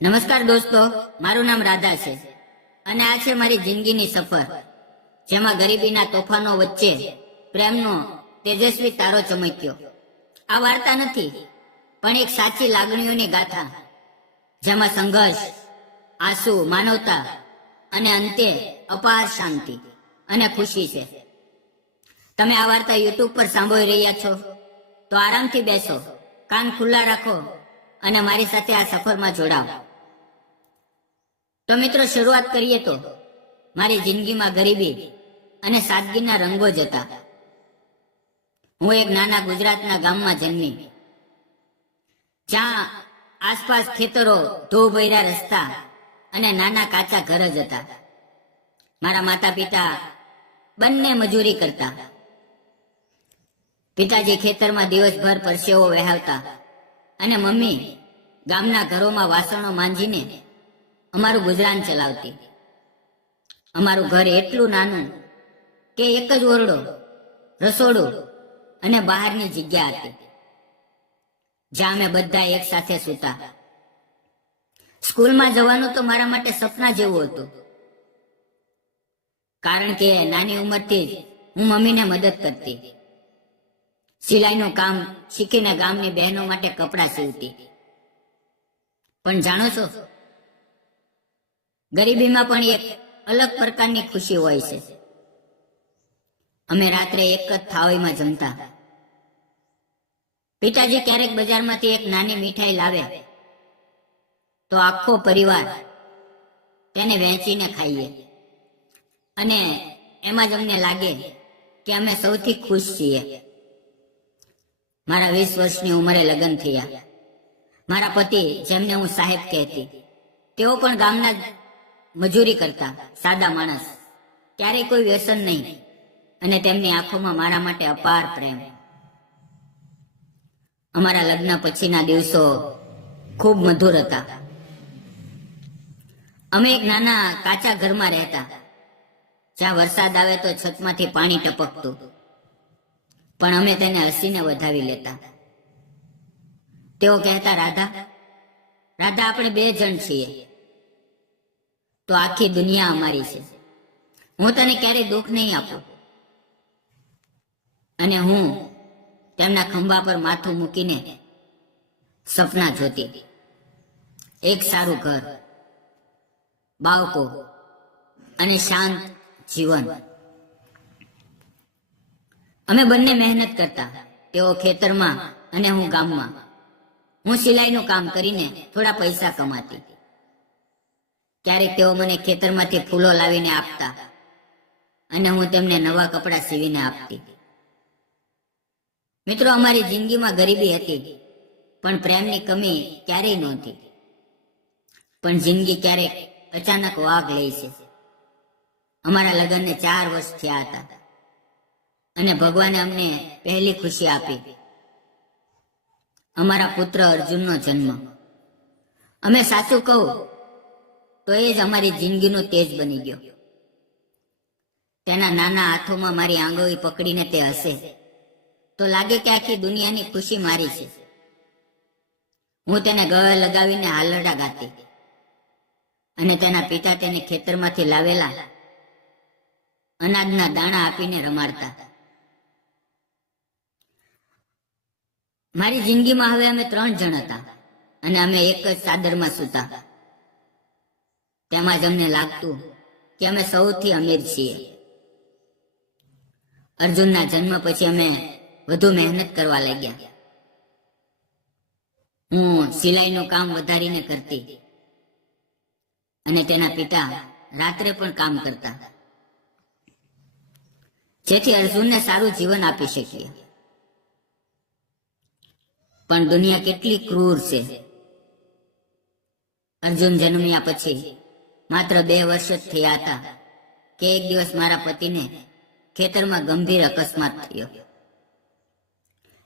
નમસ્કાર દોસ્તો, મારું નામ રાધા છે અને આ છે મારી જિંદગીની સફર, જેમાં ગરીબીના તોફાનો વચ્ચે પ્રેમનો તેજસ્વી તારો ચમક્યો. આ વાર્તા નથી, પણ એક સાચી લાગણીઓની ગાથા, જેમાં સંઘર્ષ, આંસુ, માનવતા અને અંતે અપાર શાંતિ અને ખુશી છે. તમે આ વાર્તા યુટ્યુબ પર સાંભળી રહ્યા છો તો આરામથી બેસો, કાન ખુલ્લા રાખો અને મારી સાથે આ સફરમાં જોડાઓ. તો મિત્રો, શરૂઆત કરીએ તો મારી જિંદગીમાં ગરીબી અને સાદગીના રંગો જ હતા. હું એક નાના ગુજરાતના ગામમાં જન્મી, જ્યાં આસપાસ ખેતરો, ધોભર્યા રસ્તા અને નાના કાચા ઘર જ હતા. મારા માતા પિતા બંને મજૂરી કરતા. પિતાજી ખેતરમાં દિવસભર પરસેવો વહાવતા અને મમ્મી ગામના ઘરોમાં વાસણો માંજીને અમારું ગુજરાન ચલાવતી. અમારું ઘર એટલું નાનું કે એક જ ઓરડો, રસોડું અને બહારની જગ્યા હતી, જ્યાં અમે બધા એક સાથે સૂતા. સ્કૂલમાં જવાનું તો મારા માટે સપના જેવું હતું, કારણ કે નાની ઉંમરથી જ હું મમ્મીને મદદ કરતી. સિલાઈનું કામ શીખીને ગામની બહેનો માટે કપડાં સીવતી. પણ જાણો છો, ગરીબીમાં પણ એક અલગ પ્રકારની ખુશી હોય છે. અમે રાત્રે એક જ થાળીમાં જમતા. પિતાજી ક્યારેક બજારમાંથી એક નાની મીઠાઈ લાવે તો આખો પરિવાર તેને વહેંચીને ખાઈએ, અને એમાં જ અમને લાગે કે અમે સૌથી ખુશ છીએ. મારા 20 વર્ષની ઉંમરે લગ્ન થયા. મારા પતિ, જેમને હું સાહેબ કહેતી, તેઓ પણ ગામના મજૂરી કરતા સાદા માણસ, ક્યારેય કોઈ વ્યસન નહીં, અને તેમની આંખોમાં મારા માટે અપાર પ્રેમ. અમારા લગ્ન પછીના દિવસો ખૂબ મધુર હતા. અમે એક નાના કાચા ઘરમાં રહેતા, જ્યાં વરસાદ આવે તો છતમાંથી પાણી ટપકતું, પણ અમે તેને હસીને વધાવી લેતા. તેઓ કહેતા, રાધા, આપણે 2 જણ છીએ તો આખી દુનિયા અમારી છે. હું તને ક્યારેય દુઃખ નહીં આપું. અને હું તેમના ખંભા પર માથું મૂકીને સપના જોતી. એક સારું ઘર, બાળકો અને શાંત જીવન. અમે બંને મહેનત કરતા, તેઓ ખેતરમાં અને હું ગામમાં. હું સિલાઈનું કામ કરીને થોડા પૈસા કમાતી. ક્યારેક તેઓ મને ખેતરમાંથી ફૂલો લાવીને આપતા અને હું તેમને નવા કપડાં સીવીને આપતી. મિત્રો, અમારી જિંદગીમાં ગરીબી હતી, પણ પ્રેમની કમી ક્યારેય નહોતી. પણ જિંદગી ક્યારેક અચાનક વાગ લે છે. અમારા લગ્નને 4 વર્ષ થયા હતા અને ભગવાને અમને પહેલી ખુશી આપી, અમારા પુત્ર અર્જુનનો જન્મ. અમે સાચું કહું તો એ જ અમારી જિંદગીનો તેજ બની ગયો. તેના નાના હાથોમાં મારી આંગળી પકડીને તે હસે તો લાગે કે આખી દુનિયાની ખુશી મારી છે. હું તેને ગળે લગાવીને હાલરડા ગાતી અને તેના પિતા તેને ખેતરમાંથી લાવેલા અનાજના દાણા આપીને રમાડતા. મારી જિંદગીમાં હવે અમે 3 જણ હતા અને અમે એક જ ચાદરમાં સૂતા. તેમાં જ અમને લાગતું કે અમે સૌથી અમીર છીએ. અર્જુનના જન્મ પછી અમે વધુ મહેનત કરવા લાગ્યા. હું સિલાઈનું કામ વધારીને કરતી અને તેના પિતા રાત્રે પણ કામ કરતા, જેથી અર્જુનને સારું જીવન આપી શકીએ. પણ દુનિયા કેટલી ક્રૂર છે. અર્જુન જન્મ્યા પછી માત્ર 2 વર્ષ જ થયા હતા કે એક દિવસ મારા પતિને ખેતરમાં ગંભીર અકસ્માત થયો.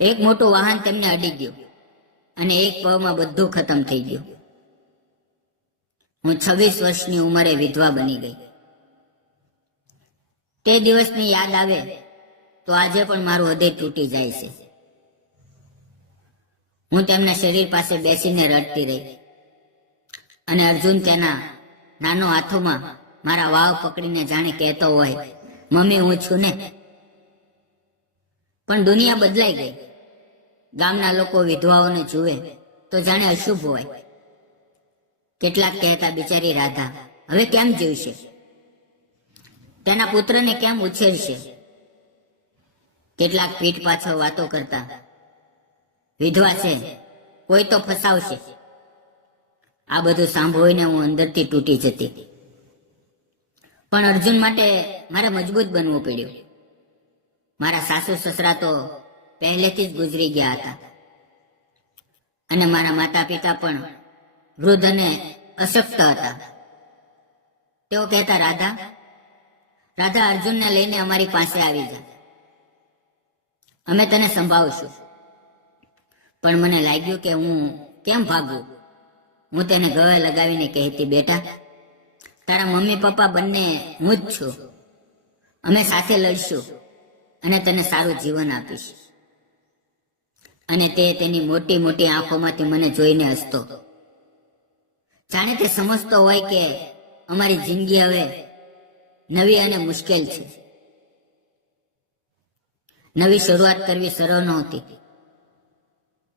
એક મોટું વાહન તેમને અડી ગયું અને એક પળમાં બધું ખતમ થઈ ગયું. હું 26 વર્ષની ઉંમરે વિધવા બની ગઈ. તે દિવસની યાદ આવે તો આજે પણ મારું હૃદય તૂટી જાય છે. હું તેમના શરીર પાસે બેસીને રડતી રહી. અને અર્જુન તેના નાનો હાથોમાં મારા વાવ પકડીને જાણે કહેતો હોય, મમ્મી હું છું ને. પણ દુનિયા બદલાઈ ગઈ. ગામના લોકો વિધવાઓને જુએ તો જાણે અશુભ હોય. કેટલાક કહેતા, બિચારી રાધા હવે કેમ જીવશે, તેના પુત્રને કેમ ઉછેરશે. કેટલાક પીઠ પાછળ વાતો કરતા, વિધવા છે, કોઈ તો ફસાવશે. આ બધું સાંભળીને હું અંદરથી તૂટી જતી. પણ અર્જુન માટે મારે મજબૂત બનવું પડ્યું. મારા સાસુ સસરા તો પહેલેથી જ ગુજરી ગયા હતા, અને મારા માતા પિતા પણ વૃદ્ધ અને અશક્ત હતા. તેઓ કહેતા, રાધા રાધા અર્જુનને લઈને અમારી પાસે આવી જા, અમે તને સંભાળશું. પણ મને લાગ્યું કે હું કેમ ભાગું. હું તેને ગળે લગાવીને કહેતી, બેટા તારા મમ્મી પપ્પા બંને હું જ છું. અમે સાથે લડશું અને તને સારું જીવન આપીશ. અને તે તેની મોટી મોટી આંખોમાંથી મને જોઈને હસતો, જાણે તે સમજતો હોય કે અમારી જિંદગી હવે નવી અને મુશ્કેલ છે. નવી શરૂઆત કરવી સરળ નહોતી.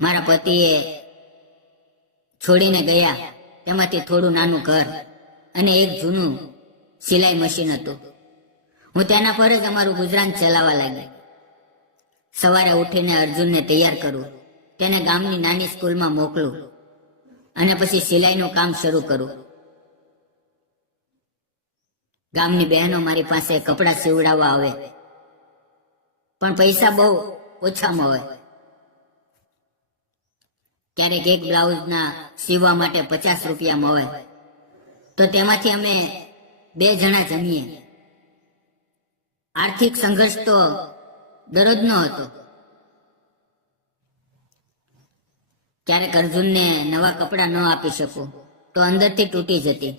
મારા પતિએ છોડીને ગયા તેમાંથી થોડું નાનું ઘર અને એક જૂનું સિલાઈ મશીન હતું. હું તેના પર જ અમારું ગુજરાન ચલાવવા લાગી. સવારે ઉઠીને અર્જુનને તૈયાર કરું, તેને ગામની નાની સ્કૂલમાં મોકલું અને પછી સિલાઈનું કામ શરૂ કરું. ગામની બહેનો મારી પાસે કપડાં સીવડાવવા આવે, પણ પૈસા બહુ ઓછા મળે. ક્યારેક એક બ્લાઉઝના સીવવા માટે 50 રૂપિયા મળે, તો તેમાંથી અમે 2 જણા જમીએ. આર્થિક સંઘર્ષ તો દરરોજનો હતો. ક્યારેક અર્જુનને નવા કપડાં ન આપી શકું તો અંદરથી તૂટી જતી.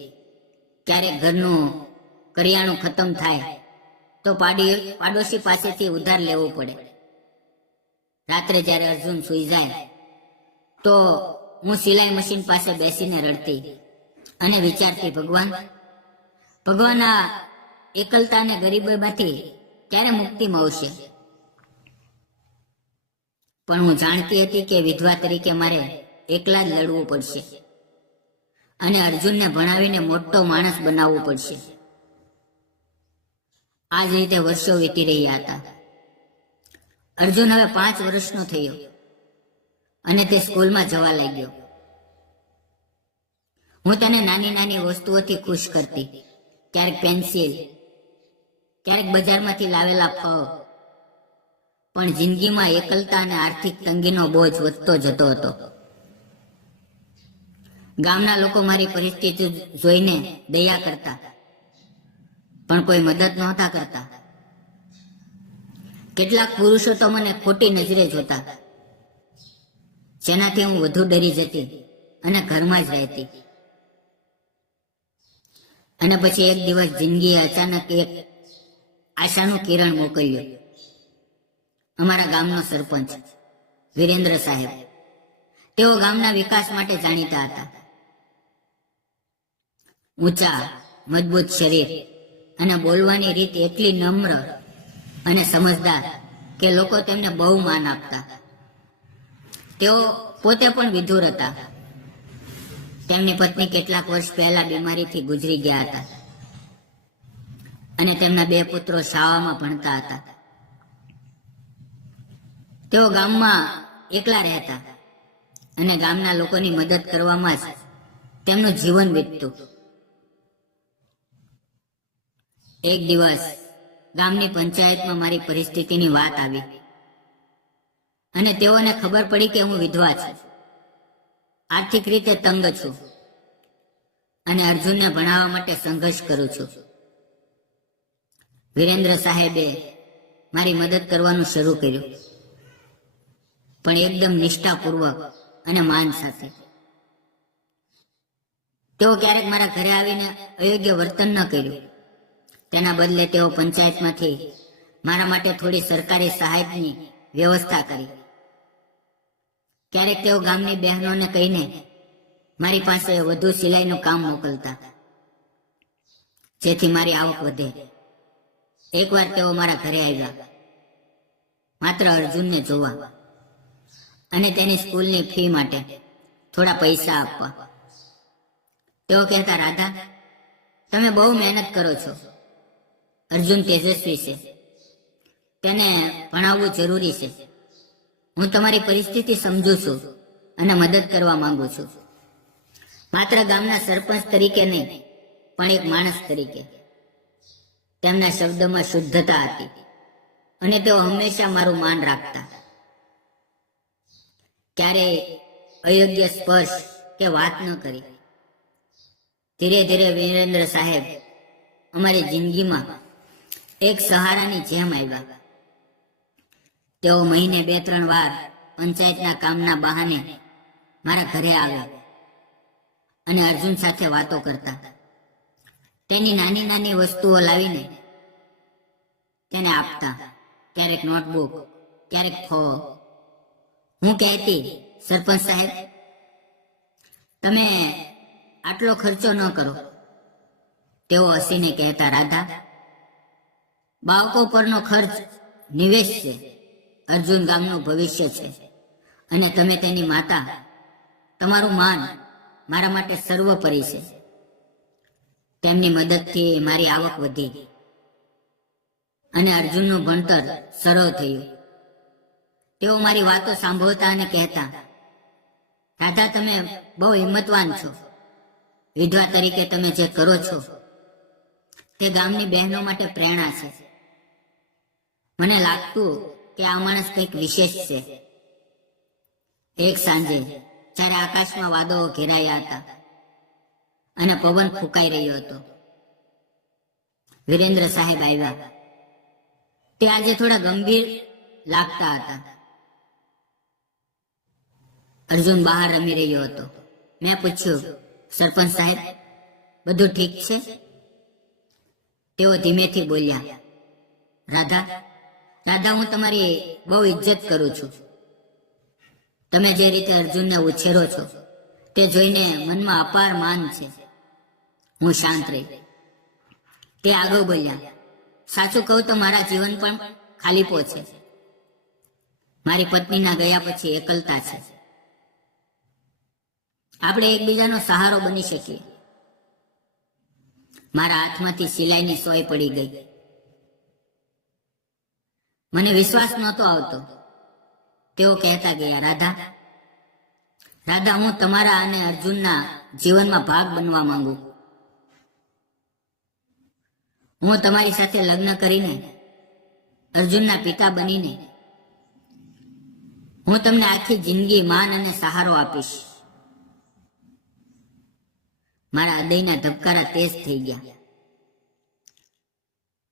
ક્યારેક ઘરનું કરિયાણું ખતમ થાય તો પાડોશી પાસેથી ઉધાર લેવું પડે. રાત્રે જ્યારે અર્જુન સૂઈ જાય તો હું સિલાઈ મશીન પાસે બેસીને રડતી અને વિચારતી, ભગવાન આ એકલતા અને ગરીબીમાંથી ક્યારે મુક્તિ મળશે. પણ હું જાણતી હતી કે વિધવા તરીકે મારે એકલા જ લડવું પડશે અને અર્જુનને ભણાવીને મોટો માણસ બનાવવું પડશે. આ જ રીતે વર્ષો વીતી રહ્યા હતા. અર્જુન હવે 5 વર્ષનો થયો અને તે સ્કૂલમાં જવા લાગ્યો. હું તેને નાની નાની વસ્તુઓથી ખુશ કરતી. ક્યારેક પેન્સિલ, ક્યારેક બજારમાંથી લાવેલા ફળ. પણ જિંદગીમાં એકલતા અને આર્થિક તંગીનો બોજ વધતો જતો હતો. ગામના લોકો મારી પરિસ્થિતિ જોઈને દયા કરતા, પણ કોઈ મદદ નહોતા કરતા. કેટલાક પુરુષો તો મને ખોટી નજરે જોતા, જેનાથી હું વધુ ડરી જતી અને ઘરમાં જ રહેતી. અને પછી એક દિવસ જિંદગીએ અચાનક એક આશાનું કિરણ મોકલ્યું. અમારા ગામનો સરપંચ વિરેન્દ્ર સાહેબ, તેઓ ગામના વિકાસ માટે જાણીતા હતા. ઊંચા, મજબૂત શરીર અને બોલવાની રીત એટલી નમ્ર અને સમજદાર કે લોકો તેમને બહુ માન આપતા. તેઓ પોતે પણ વિધુર હતા. તેમની પત્ની કેટલાક વર્ષ પહેલા બીમારીથી ગુજરી ગયા હતા અને તેમના 2 પુત્રો શાળામાં ભણતા હતા. તેઓ ગામમાં એકલા રહેતા અને ગામના લોકોની મદદ કરવામાં જ તેમનું જીવન વીતતું. એક દિવસ ગામની પંચાયતમાં મારી પરિસ્થિતિની વાત આવી અને તેઓને ખબર પડી કે હું વિધવા છું, આર્થિક રીતે તંગ છું અને અર્જુનને ભણાવવા માટે સંઘર્ષ કરું છું. વિરેન્દ્ર સાહેબે મારી મદદ કરવાનું શરૂ કર્યું, પણ એકદમ નિષ્ઠાપૂર્વક અને માન સાથે. તેઓ ક્યારેક મારા ઘરે આવીને અયોગ્ય વર્તન ન કર્યું. તેના બદલે તેઓ પંચાયતમાંથી મારા માટે થોડી સરકારી સહાયની વ્યવસ્થા કરી. ક્યારેક તેઓ ગામની બહેનોને કહીને મારી પાસે વધુ સિલાઈનું કામ મોકલતા, જેથી મારી આવક વધે. એકવાર તેઓ મારા ઘરે આવ્યા, માત્ર અર્જુનને જોવા અને તેની સ્કૂલની ફી માટે થોડા પૈસા આપવા. તેઓ કહેતા, રાધા, તમે બહુ મહેનત કરો છો. અર્જુન તેજસ્વી છે, તેને ભણાવવું જરૂરી છે. હું તમારી પરિસ્થિતિ સમજુ છું અને મદદ કરવા માંગુ છું, માત્ર ગામના સરપંચ તરીકે નહીં, પણ એક માણસ તરીકે. તેમના શબ્દમાં શુદ્ધતા હતી અને તેઓ હંમેશા મારું માન રાખતા. ક્યારેય અયોગ્ય સ્પર્શ કે વાત ન કરી. ધીરે ધીરે વિરેન્દ્ર સાહેબ અમારી જિંદગીમાં એક સહારાની જેમ આવ્યા. તેઓ મહિને 2-3 વાર પંચાયતના કામના બહાને મારા ઘરે આવ્યા અને અર્જુન સાથે વાતો કરતા. તેની નાની નાની વસ્તુઓ લાવીને તેને આપતા, ક્યારેક નોટબુક, ક્યારેક ફોન. હું કહેતી, સરપંચ સાહેબ, તમે આટલો ખર્ચો ન કરો. તેઓ હસીને કહેતા, રાધા, બાળકો પરનો ખર્ચ નિવેશ છે. અર્જુન ગામનું ભવિષ્ય છે અને તમે તેની માતા. તમારું માન મારા માટે સર્વોપરી છે. તેમની મદદથી મારી આવક વધી અને અર્જુનનું ભણતર સરળ થયું. તેઓ મારી વાતો સાંભળતા અને કહેતા, રાધા, તમે બહુ હિંમતવાન છો. વિધવા તરીકે તમે જે કરો છો તે ગામની બહેનો માટે પ્રેરણા છે. મને લાગતું કે આ માણસ કંઈક વિશેષ છે. એક સાંજે જ્યારે આકાશમાં વાદળો ઘેરાયા હતા અને પવન ફૂંકાઈ રહ્યો હતો, વિરેન્દ્ર સાહેબ આવ્યા. તે આજે થોડા ગંભીર લાગતા હતા. અર્જુન બહાર રમી રહ્યો હતો. મેં પૂછ્યું, સરપંચ સાહેબ, બધું ઠીક છે? તેઓ ધીમેથી બોલ્યા, રાધા, હું તમારી બહુ ઇજ્જત કરું છું. તમે જે રીતે અર્જુનને ઉછેરો છો તે જોઈને મનમાં અપાર માન છે. હું શાંત રહી. તે આગળ બોલ્યા, સાચું કહું તો મારા જીવન પણ ખાલીપો છે. મારી પત્નીના ગયા પછી એકલતા છે. આપણે એકબીજાનો સહારો બની શકીએ. મારા હાથમાંથી સિલાઈની સોય પડી ગઈ. મને વિશ્વાસ નહોતો આવતો. તેઓ કહેતા ગયા, રાધા, હું તમારા અને અર્જુનના જીવનમાં ભાગ બનવા માંગુ. હું તમારી સાથે લગ્ન કરીને અર્જુનના પિતા બનીને હું તમને આખી જિંદગી માન અને સહારો આપીશ. મારા હૃદયના ધબકારા તેજ થઈ ગયા.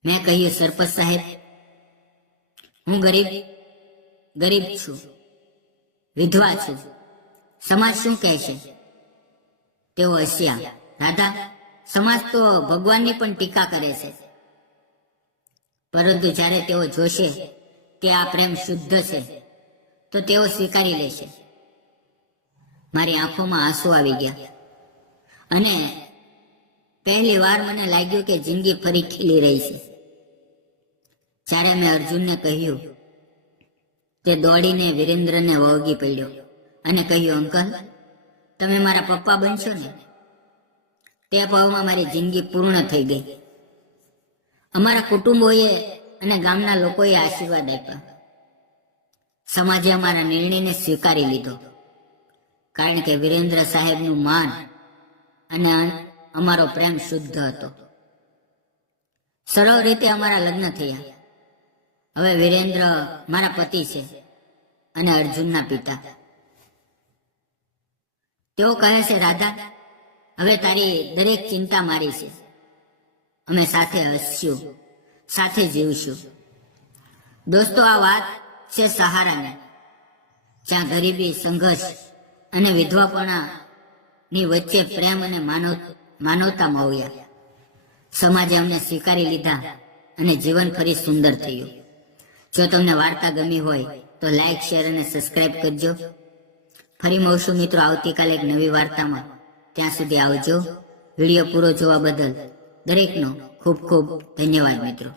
મેં કહ્યું, સરપંચ સાહેબ, હું ગરીબ છું, વિધવા છું. સમાજ શું કહેશે? તેઓ હસ્યા. રાધા, સમાજ તો ભગવાનની પણ ટીકા કરે છે, પરંતુ જ્યારે તેઓ જોશે કે આ પ્રેમ શુદ્ધ છે તો તેઓ સ્વીકારી લેશે. મારી આંખોમાં આંસુ આવી ગયા અને પહેલી વાર મને લાગ્યું કે જિંદગી ફરી ખીલી રહી છે. જ્યારે મેં અર્જુનને કહ્યું, તે દોડીને વિરેન્દ્રને વળગી પડ્યો અને કહ્યું, અંકલ, તમે મારા પપ્પા બનશો ને? તે પળમાં મારી જિંદગી પૂર્ણ થઈ ગઈ. અમારા કુટુંબોએ અને ગામના લોકોએ આશીર્વાદ આપ્યા. સમાજે અમારા નિર્ણયને સ્વીકારી લીધો, કારણ કે વિરેન્દ્ર સાહેબનું માન અને અમારો પ્રેમ શુદ્ધ હતો. સરળ રીતે અમારા લગ્ન થયા. હવે વિરેન્દ્ર મારા પતિ છે અને અર્જુનના પિતા. તેઓ કહે છે, રાધા, હવે તારી દરેક ચિંતા મારી છે. અમે સાથે હસશું, સાથે જીવશું. દોસ્તો, આ વાત છે સહારાની, જ્યાં ગરીબી, સંઘર્ષ અને વિધવાપણાની વચ્ચે પ્રેમ અને માનવતા મળ્યા. સમાજે અમને સ્વીકારી લીધા અને જીવન ફરી સુંદર થયું. જો તમને વાર્તા ગમી હોય તો લાઈક, શેર અને સબસ્ક્રાઇબ કરજો. ફરી મળશું મિત્રો આવતીકાલે એક નવી વાર્તામાં. ત્યાં સુધી આવજો. વિડીયો પૂરો જોવા બદલ દરેકનો ખૂબ ખૂબ ધન્યવાદ મિત્રો.